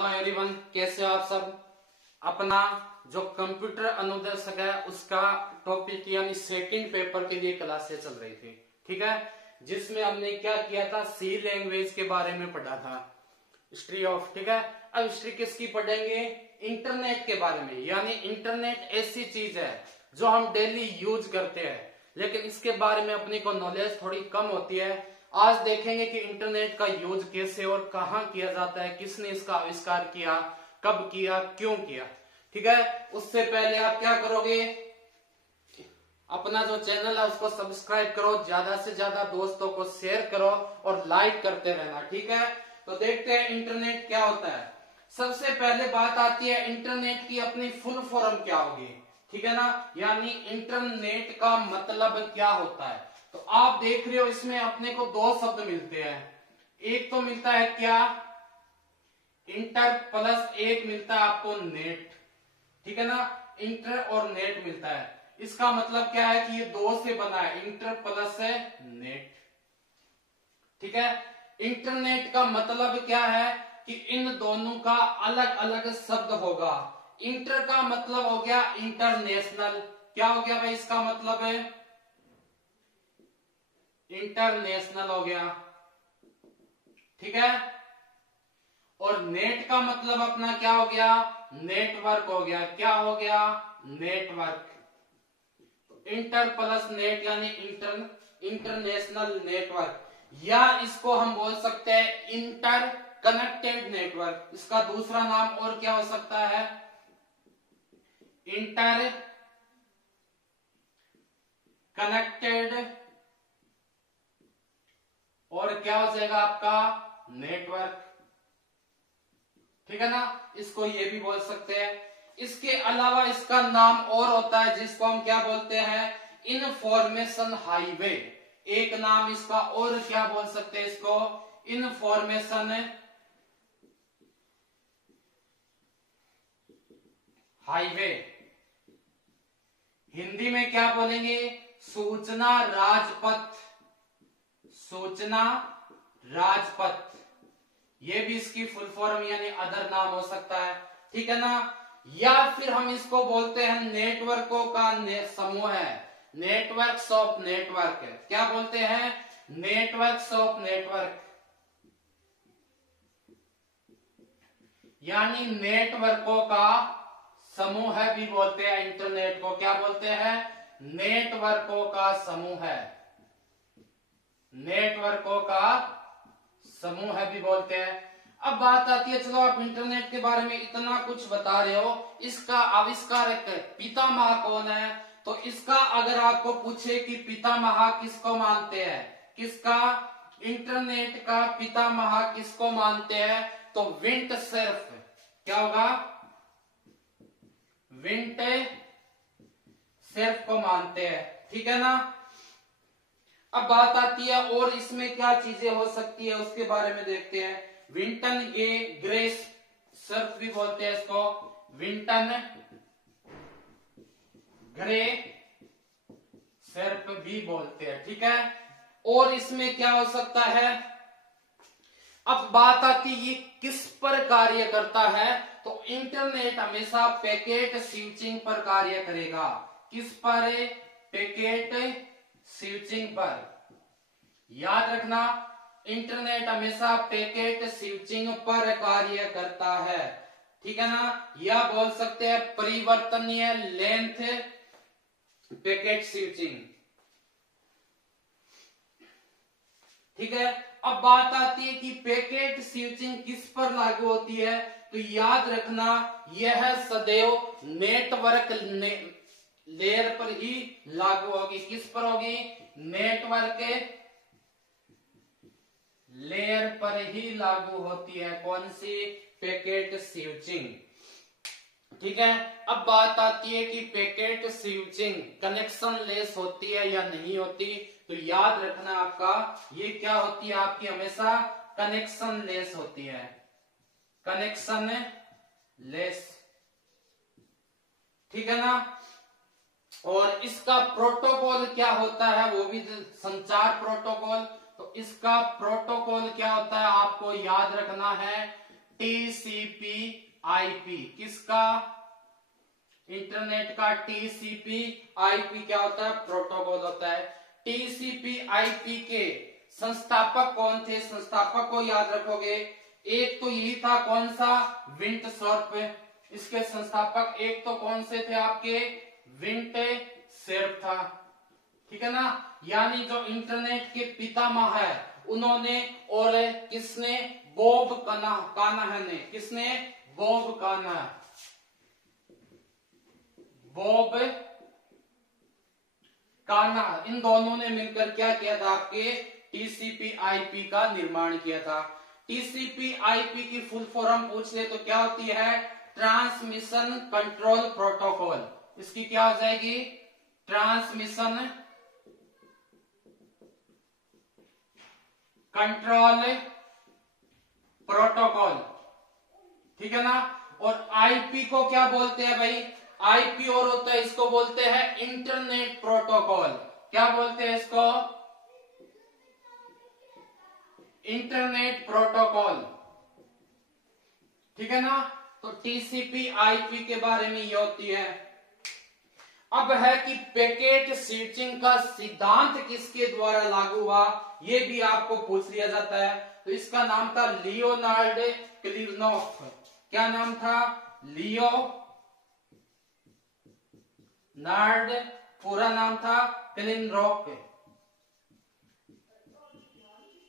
Hello everyone, कैसे हो आप सब। अपना जो कंप्यूटर अनुदेशक है उसका टॉपिक यानी सेकंड पेपर के लिए क्लासें चल रही थी, ठीक है। जिसमें हमने क्या किया था, सी लैंग्वेज के बारे में पढ़ा था, हिस्ट्री ऑफ, ठीक है। अब हिस्ट्री किसकी पढ़ेंगे, इंटरनेट के बारे में। यानी इंटरनेट ऐसी चीज है जो हम डेली यूज करते हैं, लेकिन इसके बारे में अपने को नॉलेज थोड़ी कम होती है। आज देखेंगे कि इंटरनेट का यूज कैसे और कहाँ किया जाता है, किसने इसका आविष्कार किया, कब किया, क्यों किया, ठीक है। उससे पहले आप क्या करोगे, अपना जो चैनल है उसको सब्सक्राइब करो, ज्यादा से ज्यादा दोस्तों को शेयर करो और लाइक करते रहना, ठीक है। तो देखते हैं इंटरनेट क्या होता है। सबसे पहले बात आती है इंटरनेट की अपनी फुल फॉर्म क्या होगी, ठीक है ना। यानी इंटरनेट का मतलब क्या होता है। तो आप देख रहे हो इसमें अपने को दो शब्द मिलते हैं। एक तो मिलता है क्या, इंटर, प्लस एक मिलता है आपको नेट, ठीक है ना। इंटर और नेट मिलता है। इसका मतलब क्या है कि ये दो से बना है, इंटर प्लस है नेट, ठीक है। इंटरनेट का मतलब क्या है कि इन दोनों का अलग अलग शब्द होगा। इंटर का मतलब हो गया इंटरनेशनल, क्या हो गया भाई, इसका मतलब है इंटरनेशनल हो गया, ठीक है। और नेट का मतलब अपना क्या हो गया, नेटवर्क हो गया, क्या हो गया, नेटवर्क। इंटर प्लस नेट यानी इंटरनेशनल नेटवर्क, या इसको हम बोल सकते हैं इंटर कनेक्टेड नेटवर्क। इसका दूसरा नाम और क्या हो सकता है, इंटर कनेक्टेड, और क्या हो जाएगा आपका नेटवर्क, ठीक है ना। इसको ये भी बोल सकते हैं। इसके अलावा इसका नाम और होता है जिसको हम क्या बोलते हैं, इंफॉर्मेशन हाईवे। एक नाम इसका और क्या बोल सकते हैं, इसको इंफॉर्मेशन हाईवे। हिंदी में क्या बोलेंगे, सूचना राजपथ, सूचना राजपथ। ये भी इसकी फुल फॉर्म यानी अदर नाम हो सकता है, ठीक है ना। या फिर हम इसको बोलते हैं नेटवर्कों का समूह है, नेटवर्क्स ऑफ नेटवर्क। क्या बोलते हैं, नेटवर्क्स ऑफ नेटवर्क, यानी नेटवर्कों का समूह है भी बोलते हैं इंटरनेट को। क्या बोलते हैं, नेटवर्कों का समूह है, नेटवर्कों का समूह है भी बोलते हैं। अब बात आती है, चलो आप इंटरनेट के बारे में इतना कुछ बता रहे हो, इसका आविष्कारक पितामह कौन है। तो इसका अगर आपको पूछे कि पितामह किसको मानते हैं, किसका, इंटरनेट का पितामह किसको मानते हैं, तो विंट सर्फ, क्या होगा, विंट सर्फ को मानते हैं, ठीक है ना। अब बात आती है और इसमें क्या चीजें हो सकती है उसके बारे में देखते हैं। विंटन ग्रे सर्फ भी बोलते हैं इसको, विंटन ग्रे सर्फ भी बोलते हैं, ठीक है। और इसमें क्या हो सकता है, अब बात आती है ये किस पर कार्य करता है। तो इंटरनेट हमेशा पैकेट स्विचिंग पर कार्य करेगा। किस पर, पैकेट स्विचिंग पर। याद रखना, इंटरनेट हमेशा पैकेट स्विचिंग पर कार्य करता है, ठीक है ना। या बोल सकते हैं परिवर्तनीय लेंथ पैकेट स्विचिंग, ठीक है। अब बात आती है कि पैकेट स्विचिंग किस पर लागू होती है। तो याद रखना, यह सदैव नेटवर्क लेयर पर ही लागू होगी। किस पर होगी, नेटवर्क लेयर पर ही लागू होती है। कौन सी, पैकेट स्विचिंग, ठीक है। अब बात आती है कि पैकेट स्विचिंग कनेक्शन लेस होती है या नहीं होती। तो याद रखना आपका, ये क्या होती है आपकी, हमेशा कनेक्शन लेस होती है, कनेक्शन लेस, ठीक है ना। और इसका प्रोटोकॉल क्या होता है, वो भी संचार प्रोटोकॉल। तो इसका प्रोटोकॉल क्या होता है आपको याद रखना है, टीसीपी आईपी, किसका? इंटरनेट का टीसीपी आईपी क्या होता है? प्रोटोकॉल होता है। टीसीपी आईपी के संस्थापक कौन थे? संस्थापक को याद रखोगे, एक तो यही था, कौन सा? विंटसोर्प। इसके संस्थापक एक तो कौन से थे आपके? विंटसोर्प था, ठीक है ना। यानी जो इंटरनेट के पितामह है उन्होंने, और किसने? बॉब कानाह ने। किसने? बॉब कानाह, बॉब कानाह, इन दोनों ने मिलकर क्या किया था? आपके टीसीपी आईपी का निर्माण किया था। टीसीपी आईपी की फुल फॉर्म पूछ ले तो क्या होती है? Transmission control protocol. इसकी क्या हो जाएगी? ट्रांसमिशन कंट्रोल प्रोटोकॉल, ठीक है ना। और आईपी को क्या बोलते हैं भाई? आईपी और होता है, इसको बोलते हैं इंटरनेट प्रोटोकॉल। क्या बोलते हैं इसको? इंटरनेट प्रोटोकॉल, ठीक है ना। तो टीसीपी आईपी के बारे में ये होती है। अब है कि पैकेट स्विचिंग का सिद्धांत किसके द्वारा लागू हुआ, ये भी आपको पूछ लिया जाता है। तो इसका नाम था लियोनार्ड क्लिनोफ। क्या नाम था? लियोनार्ड, पूरा नाम था क्लिनरोक।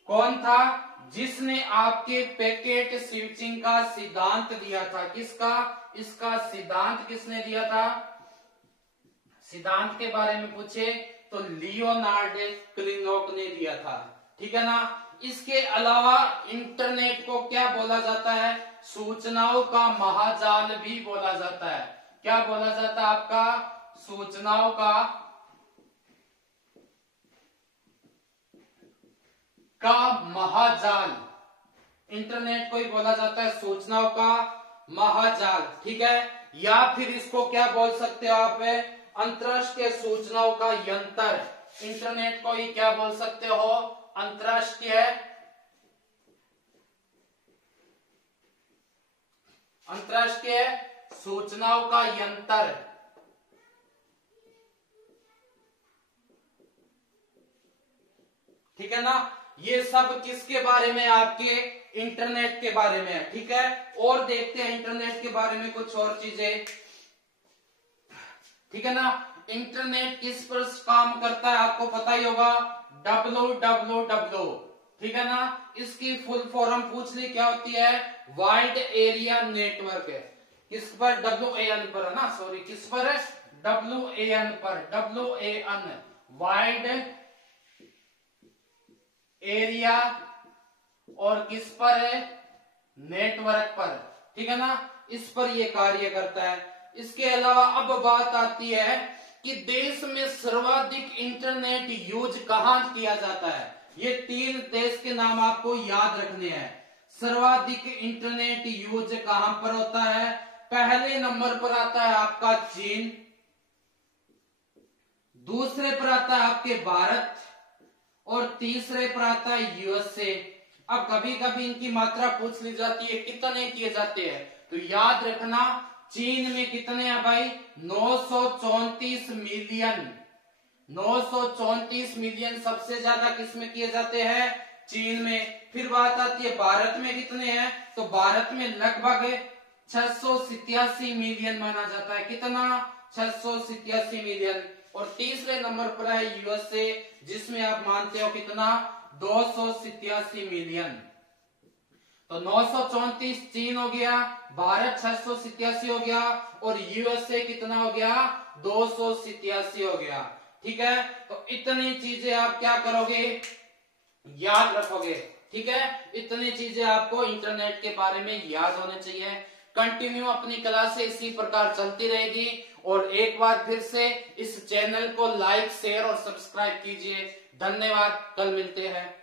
कौन था? जिसने आपके पैकेट स्विचिंग का सिद्धांत दिया था। किसका? इसका सिद्धांत किसने दिया था? सिद्धांत के बारे में पूछे तो लियोनार्ड क्लिनोक ने दिया था, ठीक है ना। इसके अलावा इंटरनेट को क्या बोला जाता है? सूचनाओं का महाजाल भी बोला जाता है। क्या बोला जाता है आपका? सूचनाओं का महाजाल। इंटरनेट को ही बोला जाता है सूचनाओं का महाजाल, ठीक है। या फिर इसको क्या बोल सकते हो आप? अंतरराष्ट्रीय सूचनाओं का यंत्र। इंटरनेट को ही क्या बोल सकते हो? अंतरराष्ट्रीय सूचनाओं का यंत्र, ठीक है ना। ये सब किसके बारे में? आपके इंटरनेट के बारे में है, ठीक है। और देखते हैं इंटरनेट के बारे में कुछ और चीजें, ठीक है ना। इंटरनेट किस पर काम करता है आपको पता ही होगा, www, ठीक है ना। इसकी फुल फॉर्म पूछ ली, क्या होती है? Wide area network. किस पर? WAN पर है ना, सॉरी, किस पर है? WAN पर, WAN, वाइड एरिया, और किस पर है? नेटवर्क पर, ठीक है ना। इस पर ये कार्य करता है। इसके अलावा अब बात आती है कि देश में सर्वाधिक इंटरनेट यूज कहां किया जाता है। ये 3 देश के नाम आपको याद रखने हैं। सर्वाधिक इंटरनेट यूज कहां पर होता है? पहले नंबर पर आता है आपका चीन, दूसरे पर आता है आपके भारत, और तीसरे पर आता है यूएसए। अब कभी कभी इनकी मात्रा पूछ ली जाती है, कितने किए जाते हैं, तो याद रखना चीन में कितने हैं भाई? 934 मिलियन। 934 मिलियन सबसे ज्यादा किसमें किए जाते हैं? चीन में। फिर बात आती है भारत में कितने हैं, तो भारत में लगभग 687 मिलियन माना जाता है। कितना? 687 मिलियन। और तीसरे नंबर पर है यूएसए, जिसमें आप मानते हो कितना? 287 मिलियन। तो 934 चीन हो गया, भारत 687 हो गया, और यूएसए कितना हो गया? 287 हो गया, ठीक है। तो इतनी चीजें आप क्या करोगे? याद रखोगे, ठीक है। इतनी चीजें आपको इंटरनेट के बारे में याद होने चाहिए। कंटिन्यू अपनी क्लास से इसी प्रकार चलती रहेगी। और एक बार फिर से इस चैनल को लाइक, शेयर और सब्सक्राइब कीजिए। धन्यवाद, कल मिलते हैं।